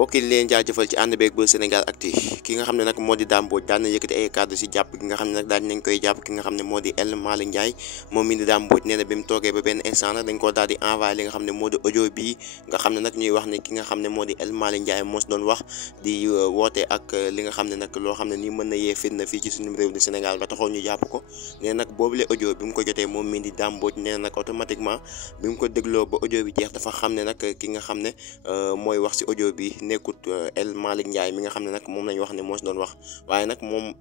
bokki leen jaajëfal ci ànd beeg Buzz Sénégal Actu ki nga xam ne nag moo di Dame Mbodj daan na yëkkati ay kàddu si jàpp ki nga xam ne nag daal nañ koy jàpp ki nga xam ne moo di El Malick Ndiaye moom mi di Dame Mbodj nee na bi mu toogee ba benn instant nag dañ koo daal di envoyé li nga xam ne moo di audio bii nga xam ne nag ñuy wax ne ki nga xam ne moo di El Malick Ndiaye moo si doon wax di woote ak li nga xam ne nag loo xam ne nii mën na yee fitna fii ci suñu réew di Sénégal ba taxoon ñu jàpp ko nee nag boobule audio bi mu ko jotee moom mi di Dame Mbodj nee na nag automatiquement bi mu ko dégloo ba audio bi jeex dafa xam ne nag ki nga xam ne mooy wax si audio bi nekkut El Malick Ndiaye mi nga xam ne nag moom lañ wax ne moo si doon wax waaye nag moom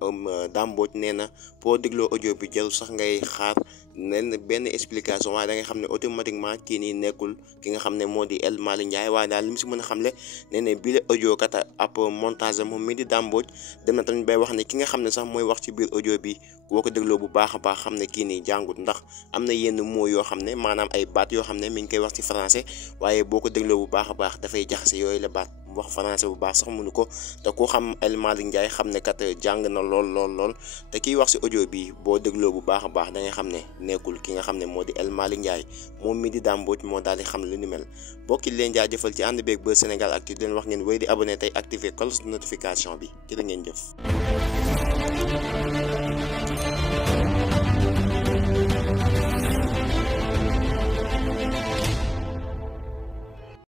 Dame Mbodj nee na boo dégloo audio bi jël sax ngay xaar nen benn explication waaye da ngay xam ne automatiquement kii nii nekkul ki nga xam ne moo di El Malick Ndiaye waaye daal li mu si mën a xamle nee na bii la audio kat ab montage moom mi di Dame Mbodj dem na tamit bay wax ne ki nga xam ne sax mooy wax ci biir audio bi boo ko dégloo bu baax a baax xam ne kii nii jàngut ndax am na yenn mots yoo xam ne maanaam ay baat yoo xam ne mi ngi koy wax ci français waaye boo ko dégloo bu baax a baax dafay jaxase yooyu la baat wax français bu baax sax mënu ko te ku xam El Malick Ndiaye xam ne kat jàng na lool te kiy wax ci audio bi boo dégloo bu baax a baax da ngay xam ne nekkul ki nga xam ne moo di El Malick Ndiaye moom mi di Dame Mbodj moo daal di xam lu ni mel bokki leen jaajëfal ci ànd beeg Buzz Sénégal Actu di leen wax ngeen wéy di abonné tey activer cloche de notification bi jërë ngeen jëf.